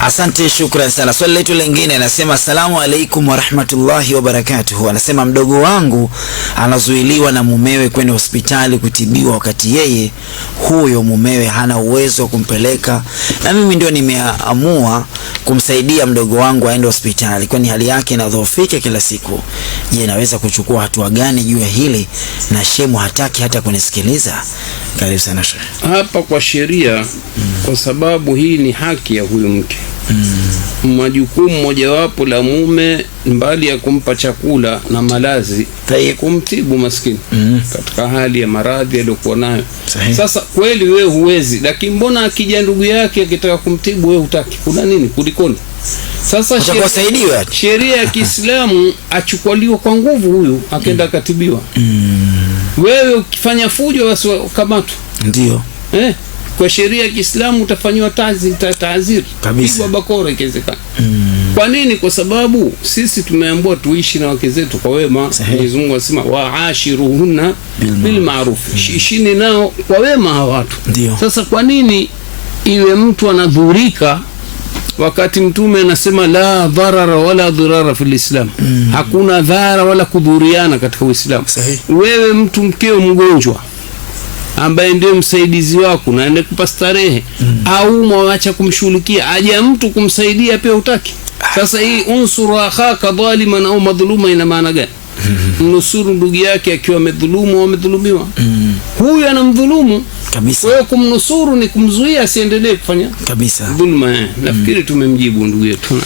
Asante, shukrani sana. Swali letu lingine anasema asalamu alaykum wa rahmatullahi wa barakatuhu. Anasema mdogo wangu anazuiliwa na mumewe kwenda hospitali kutibiwa, wakati yeye huyo mumewe hana uwezo wa kumpeleka, na mimi ndio nimeamua kumsaidia mdogo wangu aende hospitali, kwani hali yake inadhoofika kila siku. Je, naweza kuchukua hatua gani juu ya hili? Na shemu hataki hata kunisikiliza. Karibu sana Sheikh. Hapa kwa sheria, kwa sababu hii ni haki ya huyu mke, majukumu mojawapo la mume mbali ya kumpa chakula na malazi, kumtibu maskini katika hali ya maradhi aliyokuwa nayo. Sasa kweli wewe huwezi, lakini mbona akija ndugu yake akitaka kumtibu wewe hutaki? Kuna nini? Kulikoni? Sasa sheria ya Kiislamu achukuliwa kwa nguvu huyu akaenda akatibiwa. Wewe ukifanya fujo basi ukamatwa. Ndio. Kwa sheria ya Kiislamu utafanywa taazir kabisa, bakora ikiwezekana. Kwa nini? Kwa sababu sisi tumeambiwa tuishi na wake zetu kwa wema. Mwenyezi Mungu anasema waashiruhunna bil ma'ruf, ishini nao kwa wema hawa watu. Sasa kwa nini iwe mtu anadhurika wakati Mtume anasema la dharara wala dhirara fil Islam? Hakuna dhara wala kudhuriana katika Uislamu. Wewe mtu mkeo mgonjwa ambaye ndio msaidizi wako na ende kupa starehe, au mwacha kumshughulikia, aje mtu kumsaidia pia utaki. Sasa hii unsuru akhaka dhaliman au madhluma ina maana gani? Nusuru ndugu yake akiwa amedhulumu au amedhulumiwa. Huyu anamdhulumu kabisa, wewe kumnusuru ni kumzuia asiendelee kufanya kabisa dhulma. Nafikiri tumemjibu ndugu yetu.